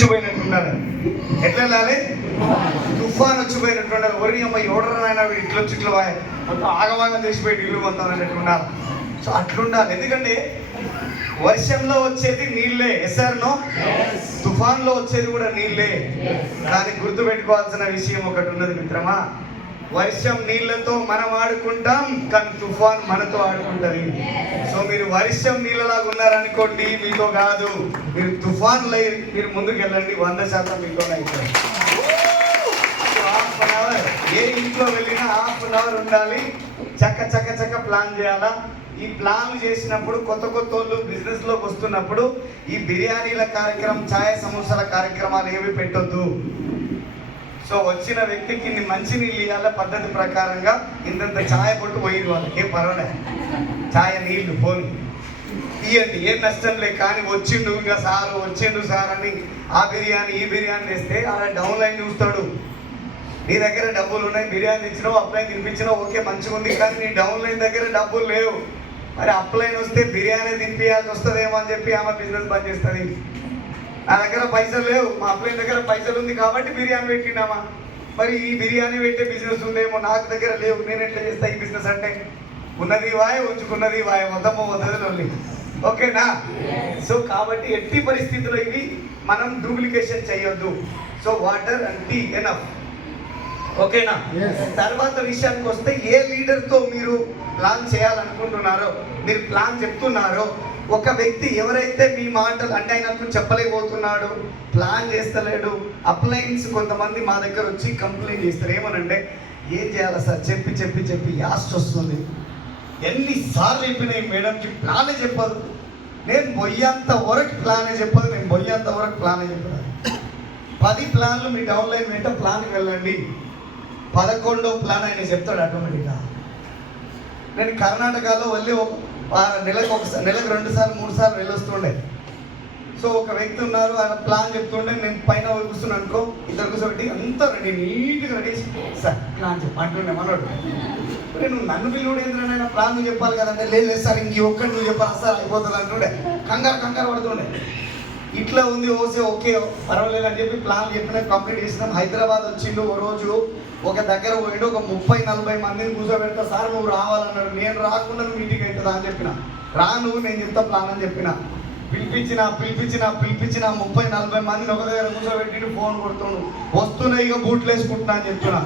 వచ్చిపోయినట్టు ఉండాలి. ఎట్లా వెళ్ళాలి? తుఫాన్ వచ్చిపోయినట్టు ఉండాలి. ఒరి అమ్మ ఎవడరైనా ఇట్లా వచ్చి ఇట్లా మొత్తం ఆగమాగం చేసిపోయి ఇల్లు మొత్తం అన్నట్టు ఉండాలి. సో అట్లుండాలి. ఎందుకంటే వర్షంలో వచ్చేది నీళ్ళే, ఎస్ఆర్నో. తుఫాన్లో వచ్చేది కూడా నీళ్ళే. కానీ గుర్తుపెట్టుకోవాల్సిన విషయం ఒకటి ఉన్నది మిత్రమా, వర్షం నీళ్ళతో మనం ఆడుకుంటాం, కానీ తుఫాన్ మనతో ఆడుకుంటది. సో మీరు వర్షం నీళ్ళలాగా ఉన్నారనుకోండి, మీతో కాదు. మీరు తుఫాన్లో మీరు ముందుకు వెళ్ళండి, 100% మీతోనే అవుతుంది. హాఫ్ అన్ అవర్ ఏ ఇంట్లో వెళ్ళినా హాఫ్ అన్ అవర్ ఉండాలి. చక్క ప్లాన్ చేయాలా. ఈ ప్లాన్ చేసినప్పుడు కొత్త వాళ్ళు బిజినెస్లోకి వస్తున్నప్పుడు ఈ బిర్యానీల కార్యక్రమం, ఛాయ్ సమోసాల కార్యక్రమాలు ఏవి పెట్టొద్దు. సో వచ్చిన వ్యక్తికి ఇన్ని మంచినీళ్ళు ఇవ్వాలి పద్ధతి ప్రకారంగా. ఇంతంత ఛాయ్ పొట్టు పోయి వాళ్ళకి ఏం పర్వాలేదు, ఛాయ్ నీళ్లు పోని ఇవ్వండి, ఏం నష్టం లేదు. కానీ వచ్చిండు ఇంకా సార్ అని ఆ బిర్యానీ ఈ బిర్యానీ వేస్తే అలా డౌన్ లైన్ చూస్తాడు. నీ దగ్గర డబ్బులు ఉన్నాయి, బిర్యానీ ఇచ్చినావు, అప్లైన్ తినిపించినావు, ఓకే మంచిగా ఉంది. కానీ నీ డౌన్ లైన్ దగ్గర డబ్బులు లేవు. మరి అప్లైన్ వస్తే బిర్యానీ తినిపించాల్సి వస్తుందేమో అని చెప్పి ఆమె బిజినెస్ బంద్ చేస్తుంది. నా దగ్గర పైసలు లేవు, మా అప్లైన్ దగ్గర పైసలు ఉంది కాబట్టి బిర్యానీ పెట్టినామా. మరి ఈ బిర్యానీ పెట్టే బిజినెస్ ఉందేమో, నాకు దగ్గర లేవు, నేను ఎట్లా చేస్తా ఈ బిజినెస్ అంటే? ఉన్నది వాయ, ఉంచుకున్నది వాయ, మొత్తమో వద్దది. ఓకేనా? సో కాబట్టి ఎట్టి పరిస్థితుల్లో ఇవి మనం డూప్లికేషన్ చేయొద్దు. So water and tea enough. ఓకేనా? తర్వాత విషయానికి వస్తే, ఏ లీడర్తో మీరు ప్లాన్ చేయాలనుకుంటున్నారో, మీరు ప్లాన్ చెప్తున్నారో, ఒక వ్యక్తి ఎవరైతే మీ మాటలు అంటే ఆయనకు చెప్పలేకపోతున్నాడు, ప్లాన్ చేస్తలేడు, అప్లైన్స్ కొంతమంది మా దగ్గర వచ్చి కంప్లైంట్ చేస్తారు. ఏమనంటే, ఏం చేయాలి సార్ చెప్పి యాస్ట్ వస్తుంది, ఎన్నిసార్లు చెప్పినాయి మేడంకి ప్లానే చెప్పదు, నేను పోయేంత వరకు ప్లానే చెప్పదు, 10 ప్లాన్లు మీ డౌన్లైన్ వెంట ప్లాన్కి వెళ్ళండి, 11వ ప్లాన్ ఆయన చెప్తాడు ఆటోమేటిక్గా. నేను కర్ణాటకలో వెళ్ళి నెలకు 2 సార్లు 3 సార్లు వెళ్ళొస్తుండే. సో ఒక వ్యక్తి ఉన్నారు, ఆయన ప్లాన్ చెప్తుండే, నేను పైన కూర్చున్నాను అనుకో, ఇద్దరు కూర్చోబెట్టి అంతా రెడీ, నీట్గా రెడీ సార్ ప్లాన్ అంటుండే మనోడు. నేను నన్ను పిలువుడు ఏంటంటే ప్లాన్ నువ్వు చెప్పాలి కదంటే, లేదు సార్ ఇంక ఒక్కటి నువ్వు చెప్పాలి సార్ అయిపోతుంది అంటుండే. కంగారు పడుతుండే. ఇట్లా ఉంది ఓకే పర్వాలేదు అని చెప్పి ప్లాన్ చెప్పిన కంప్లీట్ చేసినాం. హైదరాబాద్ వచ్చిండు ఓ రోజు, ఒక దగ్గర పోయిండు, ఒక 30-40 మందిని కూర్చోబెడతా, సార్ నువ్వు రావాలన్నాడు. నేను రాకుండా నువ్వు మీటింగ్ అవుతుందా అని చెప్పిన. నువ్వు నేను చెప్తా ప్లాన్ అని చెప్పిన. పిలిపించిన 30-40 మందిని ఒక దగ్గర కూర్చోబెట్టి ఫోన్ కొడుతుండు. వస్తున్నాయి ఇక బూట్లు వేసుకుంటున్నా అని చెప్తున్నా.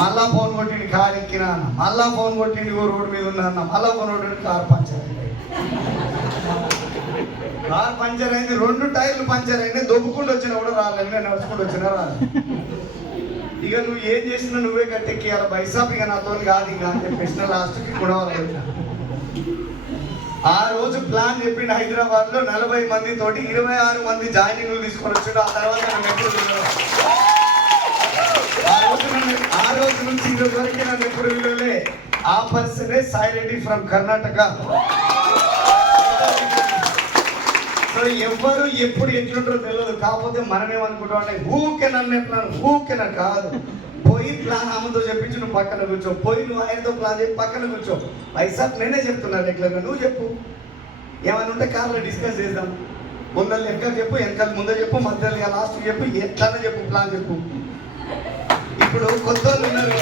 మళ్ళా ఫోన్ కొట్టిండి, కారు ఎక్కినా అన్న, మళ్ళా ఫోన్ కొట్టిండి, రోడ్డు మీద ఉన్నా అన్న, మళ్ళా ఫోన్ కొట్టిండి, కారు పంచర్ అయింది. కారు పంచర్ అయింది, 2 టైర్లు పంచర్ అయింది. దొబ్బుకుంటూ వచ్చినా కూడా రాలేదు, నేను నడుచుకుంటూ వచ్చినా రాలేదు. ఇక నువ్వు ఏం చేసినా నువ్వే కట్టెక్కియాలి బైసాప్, ఇక నాతో కాదు ఇక అని చెప్పేసిన. లాస్ట్కి గొడవలు. ఆ రోజు ప్లాన్ చెప్పిండు హైదరాబాద్లో 40 మందితోటి 26 మంది జాయినింగ్లు తీసుకొని వచ్చిండు. ఆ తర్వాత నన్ను ఎప్పుడు ఆ రోజు నుంచి ఈరోజు వరకు నన్ను ఎప్పుడు విలువలే. ఆ పర్సనే సాయి రెడ్డి ఫ్రమ్ కర్ణాటక. సో ఎవరు ఎప్పుడు ఎట్లుంటారో తెలియదు. కాకపోతే మనమేమనుకుంటాం అంటే ఊకే నన్ను ఎట్లా కాదు, పోయి ప్లాన్ ఆమెతో చెప్పించి నువ్వు పక్కన కూర్చో, పోయి నువ్వు ఆయనతో ప్లాన్ చెప్పి పక్కన కూర్చో. పైసాప్ నేనే చెప్తున్నా రెగ్యులర్గా, నువ్వు చెప్పు. ఏమైనా ఉంటే కార్లో డిస్కస్ చేద్దాం. ముందర ఎక్కడ చెప్పు, వెనకాల ముందర చెప్పు, మధ్యలో లాస్ట్ చెప్పు, ఎట్లన్నా చెప్పు, ప్లాన్ చెప్పు. ఇప్పుడు కొత్త వాళ్ళు ఉన్నారు,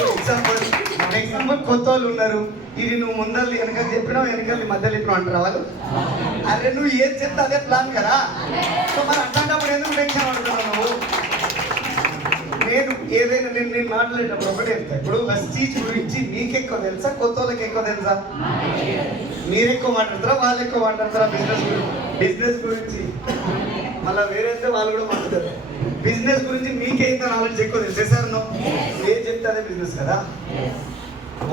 ఎగ్జాంపుల్ కొత్త వాళ్ళు ఉన్నారు. ఇది నువ్వు ముందర వెనకాల చెప్పినావు, వెనకాల మధ్యలో చెప్పినావు అంటారు వాళ్ళు. అరే నువ్వు ఏది చెప్తే అదే ప్లాన్ కదా. సో మరి అట్లాంటప్పుడు ఎందుకు టెన్షన్ పడుతున్నావు నువ్వు? నేను ఏదైనా నేను మాట్లాడేటప్పుడు ఒకటే చెప్తా. ఇప్పుడు వెస్టీజ్ గురించి నీకెక్కువ తెలుసా, కొత్త వాళ్ళకి ఎక్కువ తెలుసా? మీరు ఎక్కువ మాట్లాడతారా, వాళ్ళు ఎక్కువ మాట్లాడతారా? బిజినెస్ గురించి మళ్ళీ వేరైతే వాళ్ళు కూడా మాట్లాడతారు. బిజినెస్ గురించి మీకైతే నాలెడ్జ్ ఎక్కువ తెలుసేసారు. నువ్వు ఏం చెప్తే అదే బిజినెస్ కదా.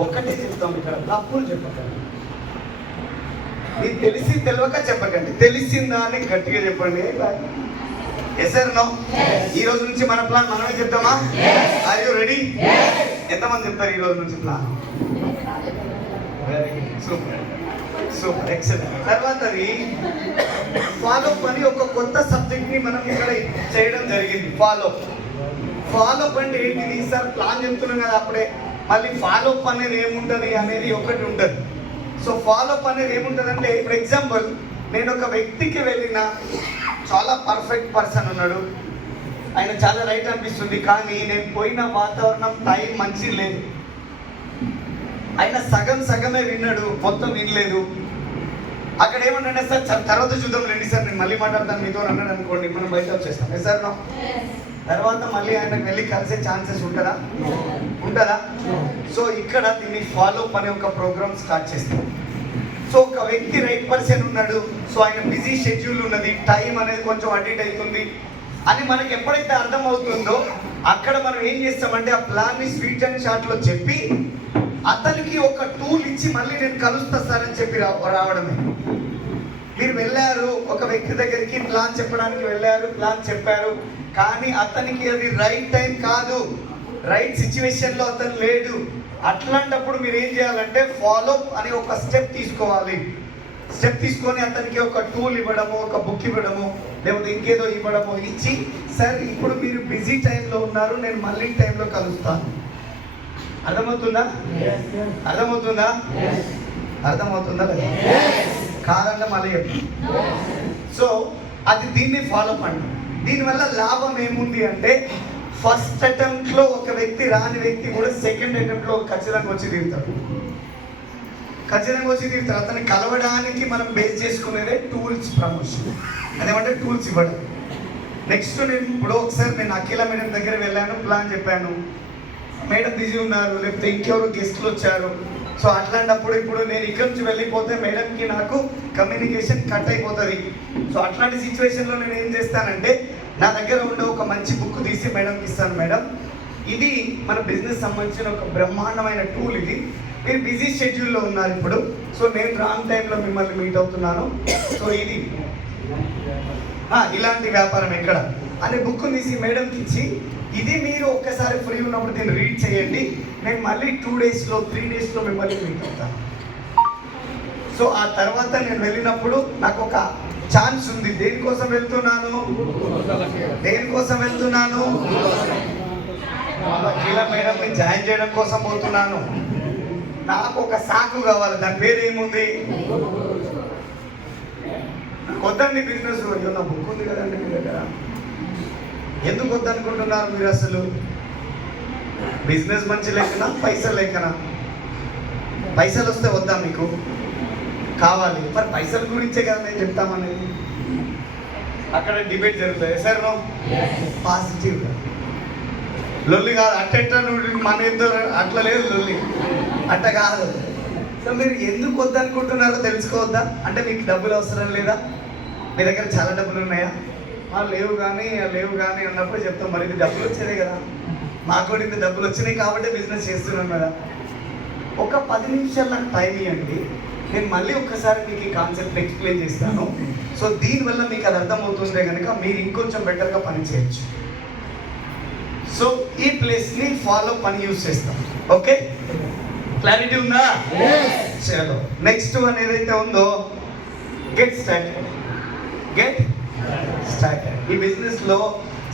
ఒక్కటే చెప్తాం ఇక్కడ, తప్పులు చెప్పకండి. మీకు తెలిసి తెలియక చెప్పకండి, తెలిసిందా అని గట్టిగా చెప్పండి. Yes no? ఈ రోజు నుంచి మన ప్లాన్ మనమే చెప్తామా? Are you ready? ఎంతమంది చెప్తారు ఈ రోజు నుంచి plan? Very good, super excellent. తర్వాతది ఫాలో అని ఒక కొత్త సబ్జెక్ట్ ని మనం ఇక్కడ చేయడం జరిగింది. ఫాలో అంటే ఏంటిది? సార్ ప్లాన్ చెప్తున్నాం కదా, అప్పుడే మళ్ళీ ఫాలో అనేది ఏముంటుంది అనేది ఒకటి ఉంటుంది. సో ఫాలో అనేది ఏముంటుంది అంటే, ఇప్పుడు ఎగ్జాంపుల్ నేను ఒక వ్యక్తికి వెళ్ళిన, చాలా పర్ఫెక్ట్ పర్సన్ ఉన్నాడు, ఆయన చాలా రైట్ అనిపిస్తుంది, కానీ నేను పోయిన వాతావరణం టైం మంచి లేదు. ఆయన సగమే విన్నాడు, మొత్తం వినలేదు. అక్కడ ఏమన్నా సార్ తర్వాత చూద్దాం రండి సార్, నేను మళ్ళీ మాట్లాడతాను మీతో అన్నాడు అనుకోండి, మనం బయట వచ్చేస్తాం సార్. తర్వాత మళ్ళీ ఆయనకు వెళ్ళి కలిసే ఛాన్సెస్ ఉంటుందా? సో ఇక్కడ దీన్ని ఫాలో అప్ అనే ఒక ప్రోగ్రామ్ స్టార్ట్ చేస్తాం. సో ఒక వ్యక్తి రైట్ పర్సన్ ఉన్నాడు, సో ఆయన బిజీ షెడ్యూల్ ఉన్నది, టైం అనేది కొంచెం అటు ఇటు అవుతుంది అని మనకి ఎప్పుడైతే అర్థమవుతుందో అక్కడ మనం ఏం చేస్తామంటే ఆ ప్లాన్ని స్వీట్ అండ్ షార్ట్లో చెప్పి అతనికి ఒక టూల్ ఇచ్చి మళ్ళీ నేను కలుస్తా సార్ అని చెప్పి రావడమే. మీరు వెళ్ళారు ఒక వ్యక్తి దగ్గరికి, ప్లాన్ చెప్పడానికి వెళ్ళారు, ప్లాన్ చెప్పారు, కానీ అతనికి అది రైట్ టైం కాదు, రైట్ సిచ్యువేషన్లో అతను లేడు. అట్లాంటప్పుడు మీరు ఏం చేయాలంటే ఫాలో అనే ఒక స్టెప్ తీసుకోవాలి. స్టెప్ తీసుకొని అతనికి ఒక టూల్ ఇవ్వడము, ఒక బుక్ ఇవ్వడము, లేకపోతే ఇంకేదో ఇవ్వడము ఇచ్చి, సార్ ఇప్పుడు మీరు బిజీ టైంలో ఉన్నారు, నేను మళ్ళీ టైంలో కలుస్తాను. అర్థమవుతుందా? అర్థమవుతుందా లేదా? కాదంటే మళ్ళీ సో అది దీన్ని ఫాలో పండి. దీనివల్ల లాభం ఏముంది అంటే ఫస్ట్ అటెంప్ట్లో ఒక వ్యక్తి రాని వ్యక్తి కూడా సెకండ్ అటెంప్ట్లో ఖచ్చితంగా వచ్చి తీరుతాడు. అతన్ని కలవడానికి మనం బేస్ చేసుకునేదే టూల్స్ ప్రమోషన్. అదేమంటే టూల్స్ ఇవ్వడం. నెక్స్ట్ నేను ఇప్పుడు ఒకసారి నేను అఖిల మేడం దగ్గర వెళ్ళాను, ప్లాన్ చెప్పాను, మేడం బిజీ ఉన్నారు, లేకపోతే ఇంకెవరు గెస్ట్లు వచ్చారు. సో అట్లాంటప్పుడు ఇప్పుడు నేను ఇక్కడ నుంచి వెళ్ళిపోతే మేడంకి నాకు కమ్యూనికేషన్ కట్ అయిపోతుంది. సో అట్లాంటి సిచ్యువేషన్లో నేను ఏం చేస్తానంటే నా దగ్గర ఉండే ఒక మంచి బుక్ తీసి మేడంకి ఇస్తాను. మేడం, ఇది మన బిజినెస్ సంబంధించిన ఒక బ్రహ్మాండమైన టూల్. ఇది మీరు బిజీ షెడ్యూల్లో ఉన్నారు ఇప్పుడు, సో నేను రాంగ్ టైంలో మిమ్మల్ని మీట్ అవుతున్నాను. సో ఇది ఇలాంటి వ్యాపారం ఎక్కడ అనే బుక్ తీసి మేడంకి ఇచ్చి, ఇది మీరు ఒక్కసారి ఫ్రీ ఉన్నప్పుడు దీన్ని రీడ్ చేయండి, నేను మళ్ళీ 2 డేస్లో 3 డేస్లో మిమ్మల్ని మీట్ అవుతాను. సో ఆ తర్వాత నేను వెళ్ళినప్పుడు నాకు ఒక ఛాన్స్ ఉంది. దేనికోసం వెళ్తున్నాను? ఇలా మేడంని జాయిన్ చేయడం కోసం పోతున్నాను. నాకు ఒక సాకు కావాలి, దాని పేరు ఏముంది? కొద్దండి బిజినెస్. నా బుక్ ఉంది కదండి మీ దగ్గర, ఎందుకు వద్దనుకుంటున్నారు మీరు? అసలు బిజినెస్ మంచి లేకనా, పైసలు లేకనా? పైసలు వస్తే వద్దా మీకు? కావాలి. మరి పైసల గురించే కదా నేను చెప్తామనేది. అక్కడ డిబేట్ జరుగుతుంది సార్. నో పాజిటివ్గా లొల్లి కాదు. అట్ట మన ఇద్దరు అట్లా లేదు లొల్లి, అట్ట కాదు. సో మీరు ఎందుకు వద్దనుకుంటున్నారో తెలుసుకోవద్దా? అంటే మీకు డబ్బులు అవసరం లేదా? మీ దగ్గర చాలా డబ్బులు ఉన్నాయా? లేవు కానీ అన్నప్పుడు చెప్తాం, మరి ఇది డబ్బులు వచ్చేదే కదా, మాకు కూడా ఇంత డబ్బులు వచ్చినాయి కాబట్టి బిజినెస్ చేస్తున్నాం కదా. ఒక 10 నిమిషాలు నాకు టైం ఇవ్వండి, నేను మళ్ళీ ఒక్కసారి మీకు ఈ కాన్సెప్ట్ ఎక్స్ప్లెయిన్ చేస్తాను. సో దీనివల్ల మీకు అది అర్థమవుతుందే కనుక మీరు ఇంకొంచెం బెటర్గా పని చేయొచ్చు. సో ఈ ప్లేస్ని ఫాలో పని యూజ్ చేస్తాం. ఓకే, క్లారిటీ ఉందా? చలో నెక్స్ట్ వన్ ఏదైతే ఉందో గెట్ స్టార్టెడ్. ఈ బిజినెస్లో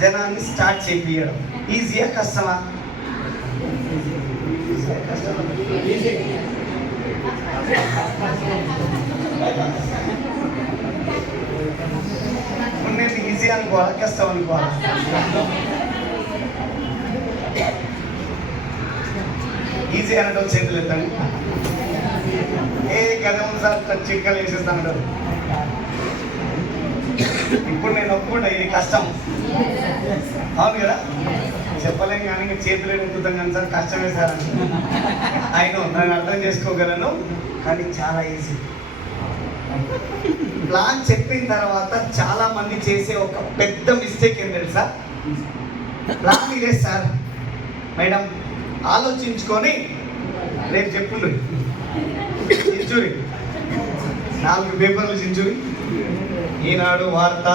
జనాన్ని స్టార్ట్ చేయించడం ఈజీయా కష్టమా? నేను ఈజీ అనుకోవాలా, కష్టం అనుకోవాలా? ఈజీ అనడం చేతులు ఎత్తండి. ఏ గదే ఉంది సార్, చిక్కలు వేసేస్తాను. ఇప్పుడు నేను ఒప్పుకుంటా ఇది కష్టం, అవును కదా? చెప్పలేం కానీ చేతులు ఎత్తుతాం కానీ సార్ కష్టమే సార్ అని అయినో నేను అర్థం చేసుకోగలను, కానీ చాలా ఈజీ. ప్లాన్ చెప్పిన తర్వాత చాలా మంది చేసే ఒక పెద్ద మిస్టేక్ ఏం తెలుసా? ప్లాన్ ఇదే సార్ మేడం, ఆలోచించుకొని రేపు చెప్పుండ్రు చించురి, 4 పేపర్లు చించురి, ఈనాడు, వార్త,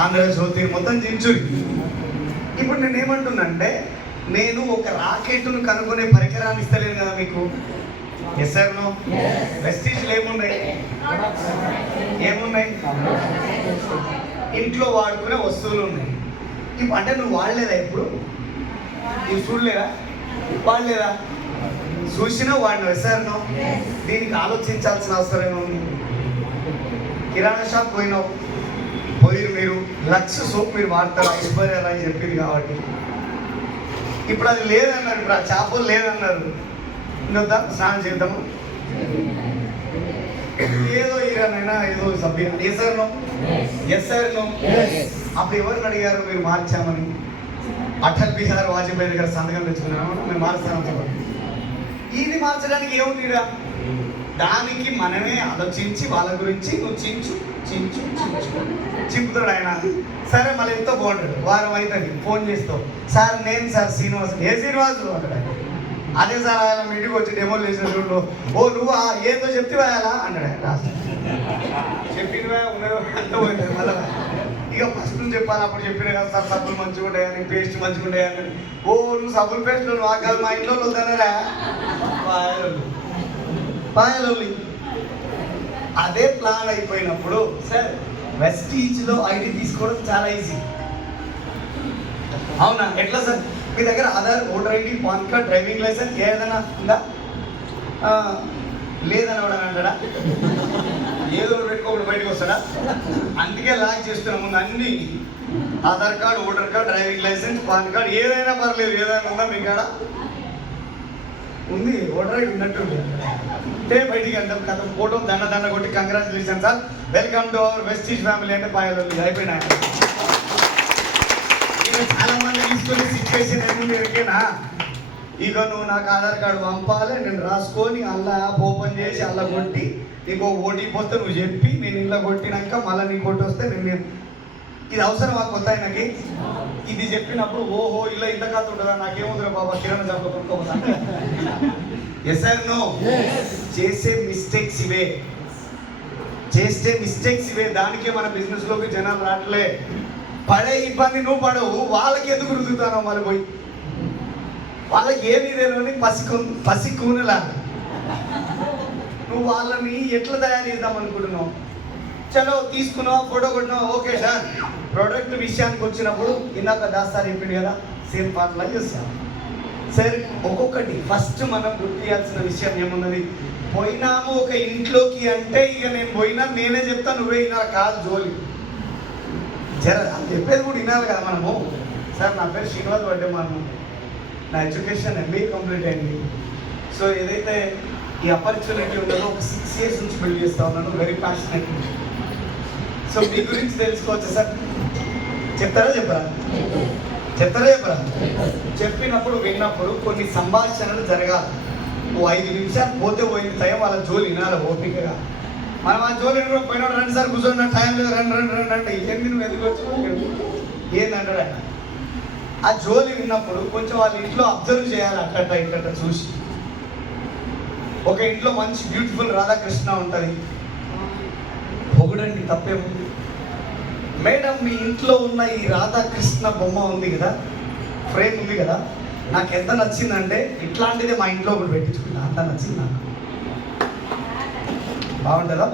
ఆంధ్రజ్యోతి మొత్తం చించురి. ఇప్పుడు నేను ఏమంటున్నానంటే, నేను ఒక రాకెట్ను కనుగొనే పరికరాన్ని ఇస్తలేను కదా మీకు. Yes sir no? ప్రెస్టీజ్లు ఏమున్నాయి? ఇంట్లో వాడుకునే వస్తువులు ఉన్నాయి. ఇప్పుడు అంటే నువ్వు వాడలేదా? ఇప్పుడు ఇవి చూడలేదా? వాడలేదా? చూసినా వాడిన. Yes sir no? దీనికి ఆలోచించాల్సిన అవసరం ఏముంది? కిరాణా షాప్ పోయినావు, పోయి మీరు లక్స్ సోప్ మీరు వాడతారు, ఐశ్వర్య రాయ్ చెప్పింది కాబట్టి. ఇప్పుడు అది లేదన్నారు, ఇప్పుడు ఆ చేపలు లేదన్నారు, ఇంకా స్నానం చేద్దాము ఏదో ఈరనైనా ఏదో సభ్యం. Yes sir no, yes sir no. అప్పుడు ఎవరిని అడిగారు మీరు మార్చామని? అటల్ బిహారీ వాజ్పేయి గారు సంతకం తెచ్చుకున్నాము మేము మార్చాను. ఇది మార్చడానికి ఏముందిరా? దానికి మనమే ఆలోచించి వాళ్ళ గురించి నువ్వు చించు చించు చించు చింపుతాడు ఆయన. సరే మళ్ళీ ఎంతో బాగుంటాడు, వారం అవుతుంది ఫోన్ చేస్తావు, సార్ నేను సార్ శ్రీనివాసు. ఏ శ్రీనివాసు అంటాడు. అదే సార్ ఆయన మీటింగ్ వచ్చి డెమోలు చేసిన చూడు, ఓ నువ్వు ఏదో చెప్తే వేయాలా అన్నాడు ఆయన. రాష్ట్ర చెప్పినవే ఉన్నవే అంత పోయింది. మళ్ళీ ఇక ఫస్ట్ నుంచి చెప్పాలి, అప్పుడు చెప్పిన కదా సార్ సబ్బులు మంచిగా ఉంటాయని, పేస్ట్ మంచిగా ఉంటాయని. ఓ నువ్వు సబ్బులు పేస్ట్ నువ్వు కాదు మా ఇంట్లో వద్దనరా పాయలు. అదే ప్లాన్ అయిపోయినప్పుడు సార్ వెస్టీజ్లో ఐడి తీసుకోవడం చాలా ఈజీ. అవునా? ఎట్లా సార్? మీ దగ్గర Aadhaar, voter ID, PAN card, driving licence ఏదైనా ఉందా? లేదని కూడా అంటాడా? ఏదో పెట్టుకోకుండా బయటకు వస్తాడా? అందుకే లాక్ చేస్తున్నాం ముందు అన్ని. Aadhaar card, voter card, driving licence, PAN card ఏదైనా పర్లేదు. ఏదైనా ఉందా మీ కాడ? ఉంది, ఓటర్ ఐడి ఉన్నట్టు అంటే బయటికి వెళ్తాం కథ, ఫోటో దండ కొట్టి congratulation sir, welcome to our Vestige family అంటే పాయలు అయిపోయినా. చాలా మంది తీసుకునే సిచ్యువేషన్ ఏముంది ఎరికేనా? ఇక నువ్వు నాకు ఆధార్ కార్డు పంపాలి, నేను రాసుకొని అలా ఓపెన్ చేసి అలా కొట్టి నీకు ఓటీపీ వస్తే నువ్వు చెప్పి నేను ఇలా కొట్టినాక మళ్ళీ నీకు కొట్టి వస్తే నేను ఇది అవసరం ఆ కొత్త ఆయనకి. ఇది చెప్పినప్పుడు ఓహో ఇలా ఇంత కాదు ఉంటుందా, నాకేముందిరా బాబా కిరణ్ జాబ్ కొనుక్కోదా? Yes sir no. చేసే మిస్టేక్స్ ఇవే, చేస్తే మిస్టేక్స్ ఇవే. దానికే మన బిజినెస్లోకి జనాలు రావట్లే. పడే ఇబ్బంది నువ్వు పడవు, వాళ్ళకి ఎందుకు రుద్దుతానో మరి పోయి. వాళ్ళకి ఏమీ తెలియని పసి కూనలా నువ్వు వాళ్ళని ఎట్లా తయారు చేద్దాం అనుకుంటున్నావు? చలో తీసుకున్నావు, ఫోటో కొట్టినావు, ఓకే సార్. ప్రోడక్ట్ విషయానికి వచ్చినప్పుడు ఇందాక దాస్తారు చెప్పింది కదా, సేమ్ పార్ట్లా చూస్తాం. సరే ఒక్కొక్కటి ఫస్ట్ మనం గుర్తు చేయాల్సిన విషయం ఏమున్నది? పోయినాము ఒక ఇంట్లోకి అంటే ఇక నేను పోయినా నేనే చెప్తా, నువ్వే వినాలి కాదు జోలి. చెప్పేది కూడా వినాలి కదా మనము. సార్ నా పేరు శ్రీనివాస్ వడ్డేమాను, నా ఎడ్యుకేషన్ MBA కంప్లీట్ అయింది. సో ఏదైతే ఈ ఆపర్చునిటీ ఉన్నదో ఒక 6 years నుంచి బిల్డ్ చేస్తా ఉన్నాను, వెరీ ప్యాషనెట్. సో మీ గురించి తెలుసుకోవచ్చు సార్. చెప్తారా చెప్పరా? చెప్పినప్పుడు విన్నప్పుడు కొన్ని సంభాషణలు జరగాలి. ఓ 5 నిమిషాలు పోతే పోయిన టైం వాళ్ళ జోలి వినాలి ఓపికగా. మనం ఆ జోలి పోయినాడు, రండి సార్ కూర్చోండి, టైం లేదు, రండి అంటే ఏంది నువ్వు ఎందుకు వచ్చావు ఏందంటాడు ఆయన. ఆ జోలి విన్నప్పుడు కొంచెం వాళ్ళ ఇంట్లో అబ్జర్వ్ చేయాలి, అక్కట ఇక్కడ చూసి. ఒక ఇంట్లో మంచి బ్యూటిఫుల్ రాధాకృష్ణ ఉంటుంది, పొగడండి తప్పేముంది. మేడం మీ ఇంట్లో ఉన్న ఈ రాధాకృష్ణ బొమ్మ ఉంది కదా, ఫ్రేమ్ ఉంది కదా, నాకు ఎంత నచ్చిందంటే ఇట్లాంటిదే మా ఇంట్లో ఒకటి పెట్టించుకున్నా, అంత నచ్చింది నాకు. బాగుంటుందా?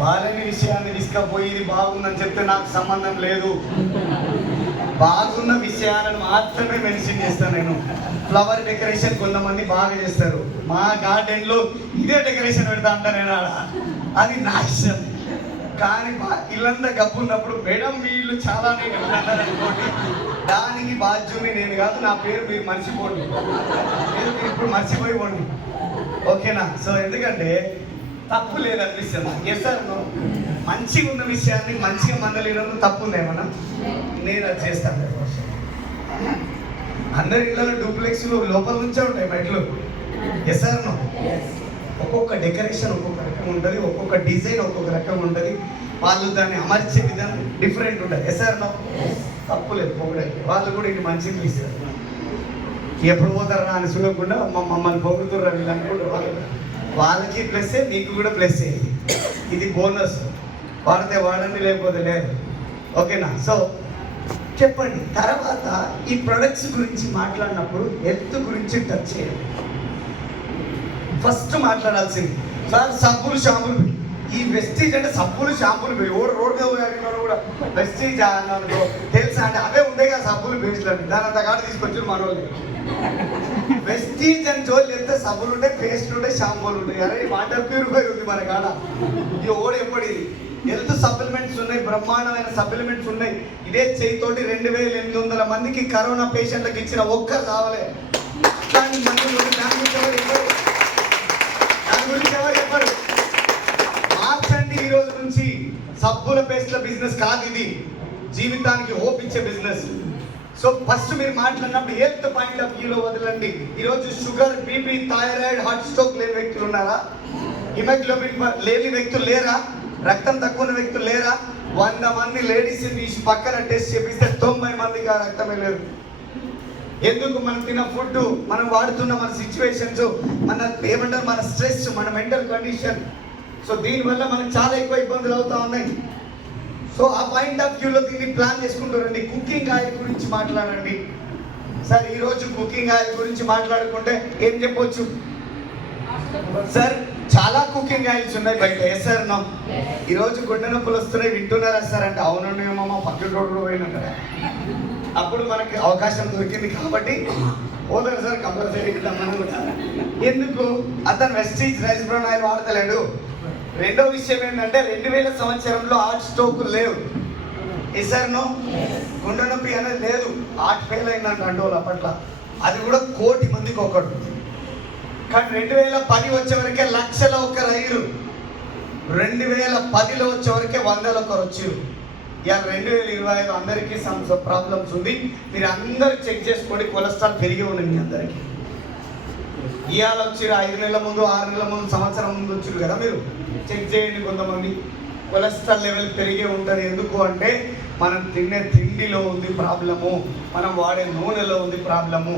బాలేని విషయాన్ని తీసుకపోయి ఇది బాగుందని చెప్తే నాకు సంబంధం లేదు. బాగున్న విషయాలను మాత్రమే మెన్షన్ చేస్తాను నేను. ఫ్లవర్ డెకరేషన్ కొంతమంది బాగా చేస్తారు, మా గార్డెన్లో ఇదే డెకరేషన్ పెడతా అంటా నేను ఆడ, అది నా ఇష్టం. కానీ ఇల్లంతా గప్పు ఉన్నప్పుడు మేడం వీళ్ళు చాలా నేను అనుకోండి, దానికి బాధ్యుని నేను కాదు, నా పేరు మీరు మర్చిపోండి, మీరు ఇప్పుడు మర్చిపోయి పోండి, ఓకేనా? సో ఎందుకంటే తప్పు లేదనిపిస్తుంది. Yes sir no. మంచిగా ఉన్న విషయాన్ని మంచిగా మందలేను తప్పు ఉందేమన్నా? నేను అది చేస్తాను. అందరి ఇళ్ళలో డూప్లెక్స్లు లోపల నుంచే ఉంటాయి బయటలో. Yes sir no. ఒక్కొక్క డెకరేషన్ ఒక్కొక్క రకం ఉంటుంది, ఒక్కొక్క డిజైన్ ఒక్కొక్క రకం ఉంటుంది, వాళ్ళు దాన్ని అమర్చే విధానం డిఫరెంట్ ఉంటుంది. Yes sir no. తప్పు లేదు పొగడానికి, వాళ్ళు కూడా ఇది మంచిగా తీస్తారు. ఎప్పుడు పోతారా అని చూడకుండా మమ్మల్ని పొగుడుతుర్రా వీళ్ళు అనుకుంటారు. వాళ్ళకి ప్లస్సే, నీకు కూడా ప్లస్సే. ఇది బోనస్. వాడితే వాడండి, లేకపోతే లేదు, ఓకేనా? సో చెప్పండి. తర్వాత ఈ ప్రొడక్ట్స్ గురించి మాట్లాడినప్పుడు హెల్త్ గురించి టచ్ చేయండి. ఫస్ట్ మాట్లాడాల్సింది సార్ సబ్బులు షాంపులు. ఈ వెస్టీజ్ అంటే సబ్బులు షాంపులు రోడ్గా కూడా వెస్టీజ్ అన్నాను తెలుసా అంటే అవే ఉంటాయి కదా సబ్బులు పేస్ట్లు అంటే, దాని అంత కాడ తీసుకొచ్చి మన వాళ్ళు. వెస్టీజ్ అని జోలు చెప్తే సబ్బులు ఉంటాయి, పేస్ట్లు ఉంటాయి, షాంపూలు ఉంటాయి. అరే వాటర్ ప్యూరిఫై ఉంది మన కాడ. ఇది ఓడి ఎప్పటిది హెల్త్ సప్లిమెంట్స్ ఉన్నాయి, బ్రహ్మాండమైన సప్లిమెంట్స్ ఉన్నాయి. ఇదే చేయితోటి 2800 మందికి కరోనా పేషెంట్లకు ఇచ్చిన ఒక్కరు కావాలి. దాని గురించి ఎవరు చెప్పరు. మార్చండి ఈ రోజు నుంచి. సబ్బుల పేస్ట్ల బిజినెస్ కాదు ఇది, జీవితానికి హోప్ ఇచ్చే బిజినెస్. సో ఫస్ట్ మీరు మాట్లాడినప్పుడు హెల్త్ పాయింట్ ఆఫ్ వ్యూలో వదలండి. ఈరోజు sugar, BP, thyroid, heart stroke లేని వ్యక్తులు ఉన్నారా? హిమోగ్లోబిన్ లేని వ్యక్తులు లేరా? రక్తం తక్కువ ఉన్న వ్యక్తులు లేరా? 100 మంది లేడీస్ తీసి పక్కన టెస్ట్ చేపిస్తే 90 మందికి ఆ రక్తమే లేదు. ఎందుకు? మనం తిన్న ఫుడ్, మనం వాడుతున్న మన సిచ్యువేషన్స్, మన ఏమంటారు, మన స్ట్రెస్, మన మెంటల్ కండిషన్. సో దీనివల్ల మనకు చాలా ఎక్కువ ఇబ్బందులు అవుతా ఉన్నాయి. సో ఆ పాయింట్ ఆఫ్ వ్యూలో దీన్ని ప్లాన్ చేసుకుంటారండి. కుకింగ్ ఆయిల్ గురించి మాట్లాడండి. సార్ ఈరోజు కుకింగ్ ఆయిల్ గురించి మాట్లాడుకుంటే ఏం చెప్పొచ్చు? సార్ చాలా కుకింగ్ ఆయిల్స్ ఉన్నాయి బయట. Yes sir no? ఈరోజు గుండె నొప్పులు వస్తున్నాయి వింటున్నారా సార్ అంటే అవునండి మా పక్కన రోడ్డు పోయినా కదా. అప్పుడు మనకి అవకాశం దొరికింది కాబట్టి పోతారు సార్ కంపల్సరీ. ఎందుకు? అతను వెస్టీజ్ రైస్ బ్రౌన్ ఆయిల్ వాడతలేడు. రెండో విషయం ఏంటంటే 2000 సంవత్సరంలో హార్ట్ స్ట్రోక్ లేవు. Yes sir no? గుండె నొప్పి అనేది లేదు. హార్ట్ ఫెయిల్ అయిందంట అంటోళ్ళు అప్పట్లో. అది కూడా 1 కోటి మందికి ఒకడు. కానీ 2010 వచ్చే వరకే లక్షల ఒకరు అయ్యారు. 2010లో వచ్చే వరకే 100ల ఒకరు వచ్చారు. ఇవాళ 2025 అందరికీ ప్రాబ్లమ్స్ ఉంది. మీరు అందరూ చెక్ చేసుకోండి. కొలెస్ట్రాల్ పెరిగి ఉంది మీ అందరికీ. ఇవాళ వచ్చారు 5 నెలల ముందు, 6 నెలల ముందు, సంవత్సరం ముందు వచ్చారు కదా, మీరు చెక్ చేయండి. కొంతమంది కొలెస్ట్రాల్ లెవెల్ పెరిగే ఉంటుంది. ఎందుకు అంటే మనం తినే తిండిలో ఉంది ప్రాబ్లము, మనం వాడే నూనెలో ఉంది ప్రాబ్లము.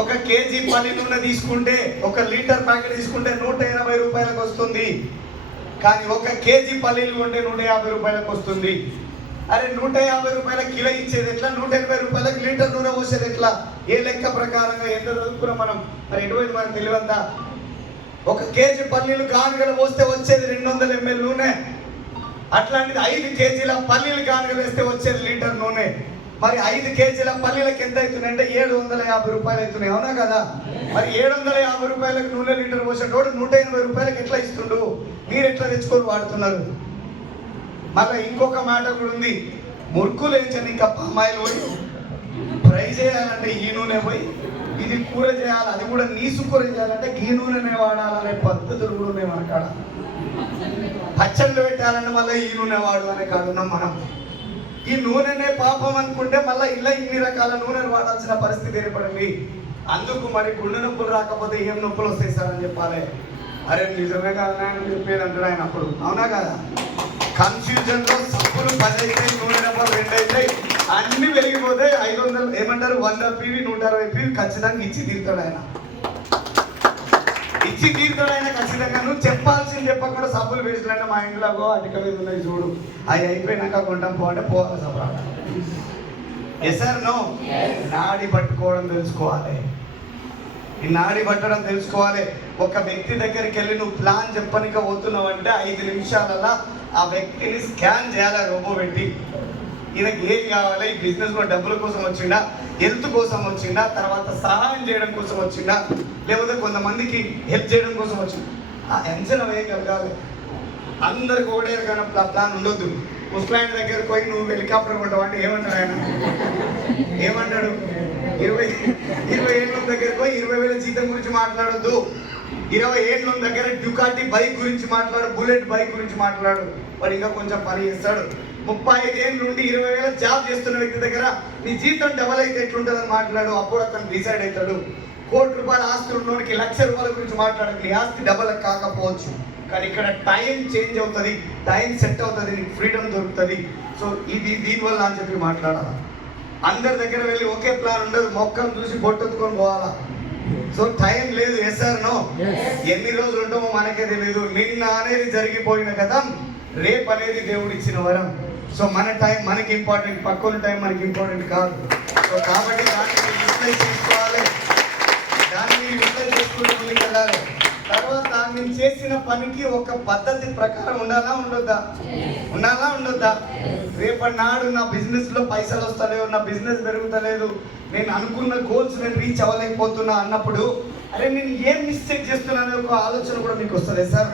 1 కేజీ పల్లి నూనె తీసుకుంటే, 1 లీటర్ ప్యాకెట్ తీసుకుంటే 180 రూపాయలకు వస్తుంది. కానీ 1 కేజీ పల్లీలు కొంటే 150 రూపాయలకు వస్తుంది. అరే 150 రూపాయల కిలో ఇచ్చేది ఎట్లా? 180 రూపాయలకు లీటర్ నూనె పోసేది ఎట్లా? ఏ లెక్క ప్రకారంగా ఎంత చదువుకున్నాం మనం? మరి ఎటువంటి మనకు తెలివంతా? 1 కేజీ పల్లీలు గానుగలు పోస్తే వచ్చేది 200 ml నూనె. అట్లాంటిది 5 కేజీల పల్లీలు గానుగలు వేస్తే వచ్చేది లీటర్ నూనె. మరి 5 కేజీల పల్లీలకు ఎంత అవుతున్నాయి అంటే 750 రూపాయలు అవుతున్నాయి. అవునా కదా? మరి 750 రూపాయలకు నూనె లీటర్ పోసేటోడు 180 రూపాయలకు ఎట్లా ఇస్తుండు? మీరు ఎట్లా తెచ్చుకొని వాడుతున్నారు? మళ్ళీ ఇంకొక మాట కూడా ఉంది. మురుకులు వేయించండి, ఇంకా పామాయిల్ పోయి ఫ్రై చేయాలంటే ఈ నూనె పోయి, ఇది కూర చేయాలి అది కూడా నీసు కూర చేయాలంటే ఈ నూనెనే వాడాలనే పద్ధతులు కూడా ఉన్నాయి మన కాడ. పచ్చళ్ళు పెట్టాలంటే మళ్ళీ ఈ నూనె వాడు అనే కాడున్నాం మనం. ఈ నూనెనే పాపం అనుకుంటే మళ్ళీ ఇలా ఇన్ని రకాల నూనెలు వాడాల్సిన పరిస్థితి ఏర్పడింది. అందుకు మరి గుండె నొప్పులు రాకపోతే ఏం నొప్పులు వస్తాయి సార్ అని చెప్పాలి. అరే నిజమే కదా అని చెప్పేది అంటాడు ఆయన అప్పుడు. అవునా కదా? కన్ఫ్యూజన్లో సబ్బులు 10 అవుతాయి, నూనె డబ్బాలు 2 అవుతాయి, అన్ని వెలిగిపోతే 500 ఏమంటారు 100 PV 160 PV ఖచ్చితంగా ఇచ్చి తీరుతాడు ఆయన. ఇచ్చి తీరుతాడు ఆయన ఖచ్చితంగా. నువ్వు చెప్పాల్సింది చెప్పకుండా సబ్బులు వేసినట్టు మా ఇంట్లో అటిక మీద ఉన్నాయి చూడు, అవి అయిపోయినాక కొంటాం పోంటే పోవాలి సబ్బు. Yes sir no? నాడి పట్టుకోవడం తెలుసుకోవాలి. ఈ నాడి పట్టడం తెలుసుకోవాలి. ఒక వ్యక్తి దగ్గరికి వెళ్ళి నువ్వు ప్లాన్ చెప్పనిక పోతున్నావు అంటే 5 నిమిషాలలో ఆ వ్యక్తిని స్కాన్ చేయాలి రోబో పెట్టి. ఈయనకి ఏం కావాలి? ఈ బిజినెస్లో డబ్బుల కోసం వచ్చిందా, హెల్త్ కోసం వచ్చిందా, తర్వాత సహాయం చేయడం కోసం వచ్చిందా, లేకపోతే కొంతమందికి హెల్ప్ చేయడం కోసం వచ్చిందా? ఆ అంచనా వేయగలగాలి. అందరికి ఒకటే రకమైన ప్లాన్ ఉండొద్దు. ముస్లాండ్ దగ్గరకు పోయి నువ్వు హెలికాప్టర్ కొంటావు అంటే ఏమంటాడు ఆయన? ఏమంటాడు? 20 ఏళ్ళ దగ్గరకు పోయి 20,000 జీతం గురించి మాట్లాడొద్దు. 20 ఏళ్ళ దగ్గర డ్యూకాటి బైక్ గురించి మాట్లాడు, బుల్లెట్ బైక్ గురించి మాట్లాడు. వాడు ఇంకా కొంచెం పని చేస్తాడు. 35 ఏళ్ళ నుండి 20,000 జాబ్ చేస్తున్న వ్యక్తి దగ్గర నీ జీతం డబల్ అయితే ఎట్లుంటుందని మాట్లాడు. అప్పుడు అతను డిసైడ్ అవుతాడు. 1 కోటి రూపాయల ఆస్తులు ఉన్నోడికి 1,00,000 రూపాయల గురించి మాట్లాడక నీ ఆస్తి డబల్ కాకపోవచ్చు, కానీ ఇక్కడ టైం చేంజ్ అవుతుంది, టైం సెట్ అవుతుంది, నీకు ఫ్రీడమ్ దొరుకుతుంది. సో ఇది దీనివల్ల అని చెప్పి మాట్లాడాలి. అందరి దగ్గర వెళ్ళి ఒకే ప్లాన్ ఉండదు. మొక్కను చూసి బొట్టెత్తుకొని పోవాలా. సో టైం లేదు. Yes sir no? ఎన్ని రోజులు ఉంటామో మనకే తెలియదు. నిన్న అనేది జరిగిపోయిన కదా, రేపు అనేది దేవుడు ఇచ్చిన వరం. సో మన టైం మనకి ఇంపార్టెంట్, పక్కన టైం మనకి ఇంపార్టెంట్ కాదు. సో కాబట్టి దాన్ని యూటిలైజ్ చేసుకోవాలి, దాన్ని యూటిలైజ్ చేసుకుంటూ ముందుకు వెళ్ళాలి. తర్వాత నేను చేసిన పనికి ఒక పద్ధతి ప్రకారం ఉండాలా ఉండొద్దా? ఉండాలా ఉండొద్దా? రేపటి నాడు నా బిజినెస్ లో పైసలు వస్తలేవు, నా బిజినెస్ పెరుగుతలేదు, నేను అనుకున్న గోల్స్ నేను రీచ్ అవ్వలేకపోతున్నా అన్నప్పుడు అరే నేను ఏం మిస్టేక్ చేస్తున్నానే ఒక ఆలోచన కూడా మీకు వస్తుంది. సార్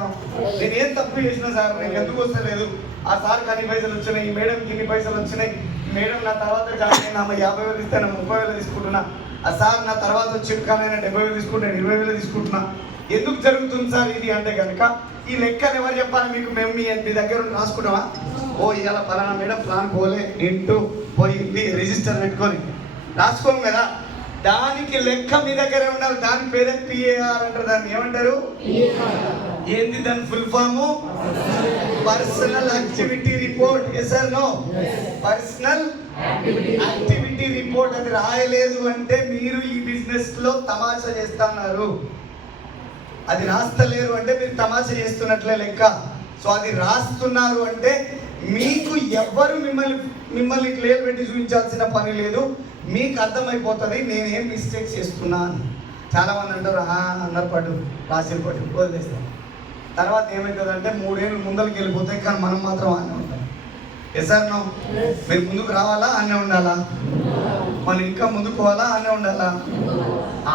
నేను ఏం తప్పు చేసినా సార్ నాకు ఎందుకు వస్తలేదు? ఆ సార్కి అన్ని పైసలు వచ్చినాయి, ఈ మేడంకి ఇన్ని పైసలు వచ్చినాయి, మేడం నా తర్వాత జాయిన్ అయినా 50,000 ఇస్తే 30,000 తీసుకుంటున్నా, ఆ సార్ నా తర్వాత వచ్చి కానీ 70,000 తీసుకుంటే 20,000 తీసుకుంటున్నా, ఎందుకు జరుగుతుంది సార్ ఇది అంటే కనుక ఈ లెక్కలు ఎవరు చెప్పాలి మీకు? మేము మీ దగ్గర రాసుకుంటామా? ఓ ఇవాళ పలానా మేడం ప్లాన్ పోలే ఇంటూ పోయింది రిజిస్టర్ పెట్టుకొని రాసుకోము కదా, దానికి లెక్క మీ దగ్గరే ఉండాలి. దాని పేరే పిఏఆర్ అంటారు. దాన్ని ఏమంటారు? ఏంది దాని full form? Personal activity report. Yes or no? Personal activity report. అది రాయలేదు అంటే మీరు ఈ బిజినెస్ లో తమాషా చేస్తున్నారు. అది రాస్తలేరు అంటే మీరు తమాషా చేస్తున్నట్లే లెక్క. సో అది రాస్తున్నారు అంటే మీకు ఎవ్వరు మిమ్మల్ని క్లియర్ పెట్టి చూపించాల్సిన పని లేదు. మీకు అర్థమైపోతుంది నేనేం మిస్టేక్స్ చేస్తున్నాను. చాలామంది అంటారు అన్నారు పట్టు రాసిన పట్టు వదిలేస్తాం. తర్వాత ఏమవుతుందంటే 3 ఏళ్ళు ముందరికి వెళ్ళిపోతాయి, కానీ మనం మాత్రం అన్నీ ఉంటాం. Yes or no? మీరు ముందుకు రావాలా అన్నీ ఉండాలా? మనం ఇంకా ముందుకు పోవాలా అన్నీ ఉండాలా?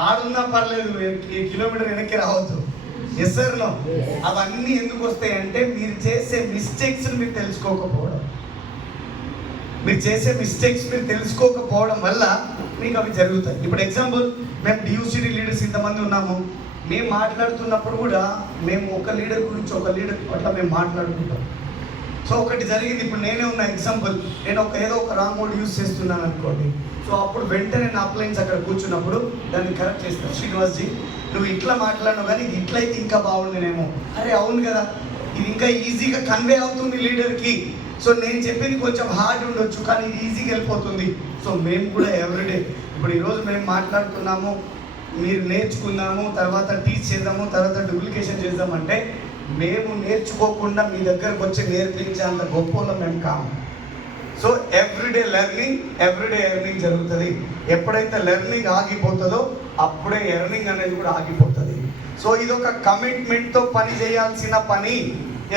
ఆడున్నా పర్లేదు, కిలోమీటర్ వెనక్కి రావద్దు. Yes or no? అవన్నీ ఎందుకు వస్తాయి అంటే మీరు చేసే మిస్టేక్స్ మీరు తెలుసుకోకపోవడం. మీరు చేసే మిస్టేక్స్ మీరు తెలుసుకోకపోవడం వల్ల మీకు అవి జరుగుతాయి. ఇప్పుడు ఎగ్జాంపుల్, మేము డియూసిటీ లీడర్స్ ఇంతమంది ఉన్నాము. మేము మాట్లాడుతున్నప్పుడు కూడా మేము ఒక లీడర్ గురించి ఒక లీడర్ పట్ల మేము మాట్లాడుకుంటాం. సో ఒకటి జరిగింది, ఇప్పుడు నేనే ఉన్న ఎగ్జాంపుల్, నేను ఏదో ఒక రాంగ్ వర్డ్ యూజ్ చేస్తున్నాను అనుకోండి. సో అప్పుడు వెంటనే నా అప్లయన్స్ అక్కడ కూర్చున్నప్పుడు దాన్ని కరెక్ట్ చేస్తాను. శ్రీనివాస్జీ నువ్వు ఇట్లా మాట్లాడినావు కానీ ఇది ఇట్లయితే ఇంకా బాగుండేనేమో. అరే అవును కదా, ఇది ఇంకా ఈజీగా కన్వే అవుతుంది లీడర్కి. సో నేను చెప్పింది కొంచెం హార్డ్ ఉండొచ్చు కానీ ఇది ఈజీగా వెళ్ళిపోతుంది. సో మేము కూడా ఎవ్రీడే ఇప్పుడు ఈరోజు మేము మాట్లాడుతున్నాము, మీరు నేర్చుకుందాము, తర్వాత టీచ్ చేద్దాము, తర్వాత డూప్లికేషన్ చేద్దామంటే మేము నేర్చుకోకుండా మీ దగ్గరకు వచ్చి నేర్పించేంత గొప్ప మేము కాము. సో ఎవ్రీడే ఎర్నింగ్ జరుగుతుంది. ఎప్పుడైతే లెర్నింగ్ ఆగిపోతుందో అప్పుడే ఎర్నింగ్ అనేది కూడా ఆగిపోతుంది. సో ఇది ఒక కమిట్మెంట్తో పని చేయాల్సిన పని.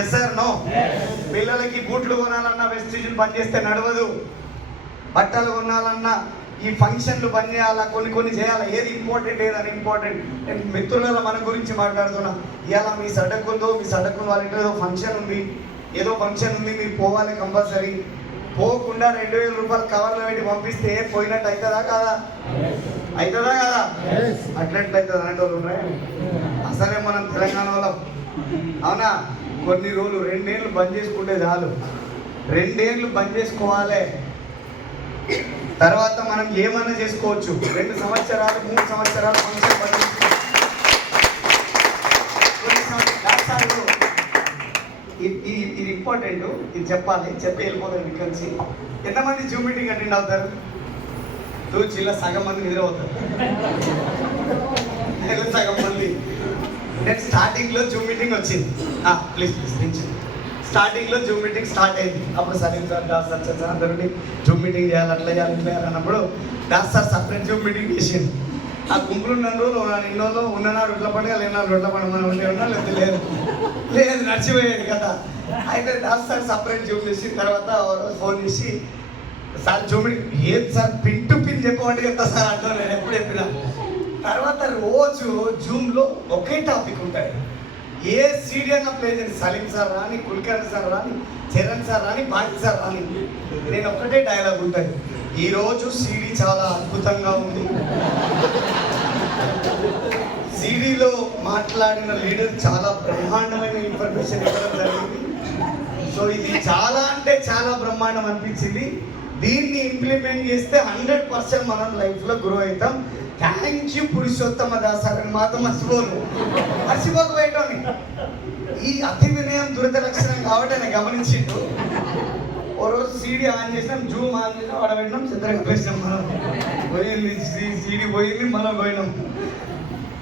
Yes sir no? పిల్లలకి బూట్లు కొనాలన్నా వెస్టిజ్లు బంద్ చేస్తే నడవదు. బట్టలు కొనాలన్నా ఈ ఫంక్షన్లు బంద్ చేయాలా, కొన్ని చేయాలా. ఏది ఇంపార్టెంట్ ఏది అని ఇంపార్టెంట్. నేను మిత్రులలో మన గురించి మాట్లాడుతున్నా. ఇవాళ మీ సడక్ ఉందో, మీ సడక్ వాళ్ళ ఇంట్లో ఏదో ఫంక్షన్ ఉంది, మీరు పోవాలి కంపల్సరీ. పోకుండా 2,000 రూపాయలు కవర్లో పెట్టి పంపిస్తే పోయినట్టు అవుతుందా కదా? అవుతుందా కదా? అట్లెట్లయితుంది అనే వాళ్ళు ఉన్నాయి. అసలే మనం తెలంగాణ వాళ్ళం అవునా? కొన్ని రోజులు 2 ఏళ్ళు బంద్ చేసుకుంటే చాలు. 2 ఏళ్ళు బంద్ చేసుకోవాలి, తర్వాత మనం ఏమన్నా చేసుకోవచ్చు. 2 సంవత్సరాలు 3 సంవత్సరాలు ఫంక్షన్ బంద్ చేసుకోవచ్చు. ఇది ఇంపార్టెంట్, ఇది చెప్పాలి, చెప్పి వెళ్ళిపోతారు ఇక్కడ నుంచి. ఎంతమంది జూమ్ మీటింగ్ అటెండ్ అవుతారు? చిల్ల సగం మంది నిద్ర అవుతారు, సగం మంది. నేను స్టార్టింగ్లో జూమ్ మీటింగ్ వచ్చింది, ప్లీజ్ స్టార్టింగ్లో జూమ్ మీటింగ్ స్టార్ట్ అయింది. అప్పుడు సలీం సార్, దాస్ సార్ అందరినీ జూమ్ మీటింగ్ చేయాలి, అట్లా చేయాలి, ఇట్లా చేయాలి అన్నప్పుడు Das sir separate Zoom meeting చేసింది. ఆ గుంపులు ఉన్న రోజులు ఇన్నోళ్ళు ఉన్ననాడు ఇట్లా పండుగ లేనాడు ఇట్లా పండుగ మనం ఉంటే ఉన్నా లేదు నడిచిపోయేది కదా. అయితే దాస్ సార్ సపరేట్ జూమ్ చేసిన తర్వాత ఫోన్ చేసి సార్ జూమ్ మీటింగ్ ఏది సార్ పిన్ టు పిన్ చెప్పమంటే చెప్తా సార్ అంటూ నేను ఎప్పుడు చెప్పినా. తర్వాత రోజు జూమ్లో ఒకే టాపిక్ ఉంటాయి. ఏ సీడియన్నా ప్లే చేయండి, సలీం సార్ రాని, కుల్కర్ణి సార్ రాని, చరణ్ సార్ రాని, భారతి సార్ రాని, నేను ఒక్కటే డైలాగ్ ఉంటుంది. ఈరోజు సీడీ చాలా అద్భుతంగా ఉంది. సీడీలో మాట్లాడిన లీడర్ చాలా బ్రహ్మాండమైన ఇన్ఫర్మేషన్ ఇవ్వడం జరిగింది. సో ఇది చాలా అంటే చాలా బ్రహ్మాండం అనిపించింది. దీన్ని ఇంప్లిమెంట్ చేస్తే 100% మనం లైఫ్లో గ్రో అవుతాం. థ్యాంక్ యూ పురుషోత్తమ దాస్ అని మాత్రం మర్చిపోకపోయేటోని. ఈ అతి వినయం దురద లక్షణం కాబట్టి ఆయన గమనించిండు. ఓ రోజు సీడీ ఆన్ చేసినాం, జూమ్ ఆన్ చేసినాం, వాడ పెట్టినాం, చిత్రంగా వేసినాం. మనం పోయింది సీడీ పోయింది, మనం పోయినాం.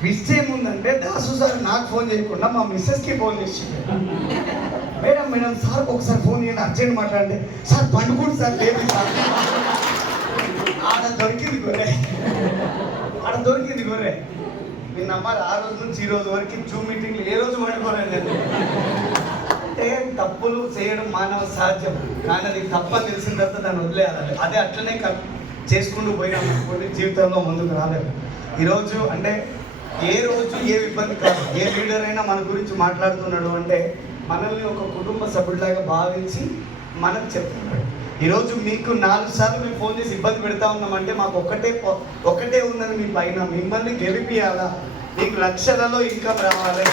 విషయం ఏముందంటే దాసు సార్ నాకు ఫోన్ చేయకుండా మా మిస్సెస్కి ఫోన్ చేసిండు. మేడం సార్ ఒకసారి ఫోన్ చేయండి, అర్జెంట్ మాట్లాడండి. సార్ పండుకుంటు సార్ లేదు సార్. ఆడ దొరికింది గొర్రె. మీరు నమ్మాలి, ఆ రోజు నుంచి ఈ రోజు వరకు జూమ్ మీటింగ్లు ఏ రోజు పడుకోలేదు నేను. అంటే తప్పులు చేయడం మానవ సహజం, కానీ అది తప్పని తెలిసిన తర్వాత దాన్ని వదిలేయాలి. అదే అట్లనే చేసుకుంటూ పోయినాం అనుకోండి, జీవితంలో ముందుకు రాలేదు. ఈరోజు అంటే ఏ రోజు ఏ ఇబ్బంది కాదు, ఏ లీడర్ అయినా మన గురించి మాట్లాడుతున్నాడు అంటే మనల్ని ఒక కుటుంబ సభ్యుడిలాగా భావించి మనకు చెప్తున్నాడు. ఈరోజు మీకు 4 సార్లు మేము ఫోన్ చేసి ఇబ్బంది పెడతా ఉన్నామంటే మాకు ఒకటే ఉన్నది మీ పైన, మిమ్మల్ని గెలిపియాలా, మీకు లక్షలలో ఇన్కమ్ రావాలి,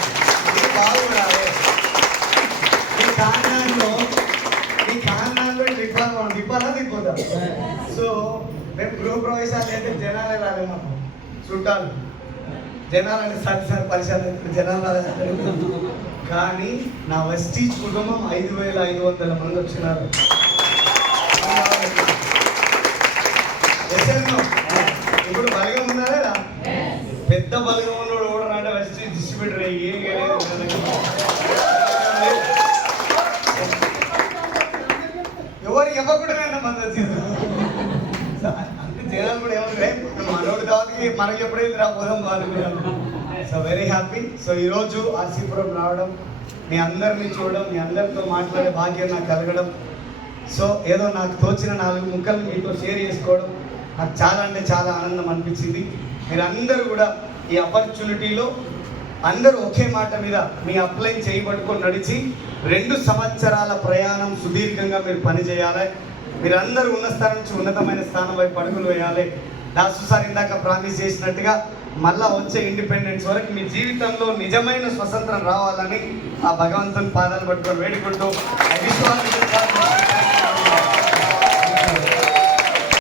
మీకు బాగుపడాలి. ఈ కారణాల్లో విప్పాలా విప్పోదా. సో మేము గృహ ప్రవేశాలు అయితే జనాలే రాలే, మాకు చుట్టాలు జనాలని సార్ పరిశాలు జనాలు రాలేదు. కానీ నా వెస్టీజ్ కుటుంబం 5,500 మంది వచ్చినారు. ఇప్పుడు బలగం ఉందా లేదా? పెద్ద బలగం ఉన్నాడు కూడా అంటే వెస్టీజ్ డిస్ట్రిబ్యూటర్ ఏం ఎవరు ఇవ్వకూడదు మంది వచ్చింది. అంటే జనాలు కూడా ఏమన్నా మనోడు కాబట్టి మనకి ఎప్పుడైతే రాబోదాం వాళ్ళు. So very happy. సో ఈరోజు ఆర్సీపురం రావడం, మీ అందరినీ చూడడం, మీ అందరితో మాట్లాడే భాగ్యం నాకు కలగడం, సో ఏదో నాకు తోచిన 4 ముక్కలు మీతో షేర్ చేసుకోవడం నాకు చాలా అంటే చాలా ఆనందం అనిపించింది. మీరందరూ కూడా ఈ ఆపర్చునిటీలో అందరూ ఒకే మాట మీద మీ అప్లై చేయబడుకొని నడిచి 2 సంవత్సరాల ప్రయాణం సుదీర్ఘంగా మీరు పనిచేయాలి. మీరందరూ ఉన్న స్థానం నుంచి ఉన్నతమైన స్థానం వైపు అడుగులు వేయాలి. దాసు సార్ ఇందాక ప్రామిస్ చేసినట్టుగా మళ్ళా వచ్చే ఇండిపెండెన్స్ వరకు మీ జీవితంలో నిజమైన స్వతంత్రం రావాలని ఆ భగవంతుని పాదాలు పట్టుకొని వేడుకుంటూ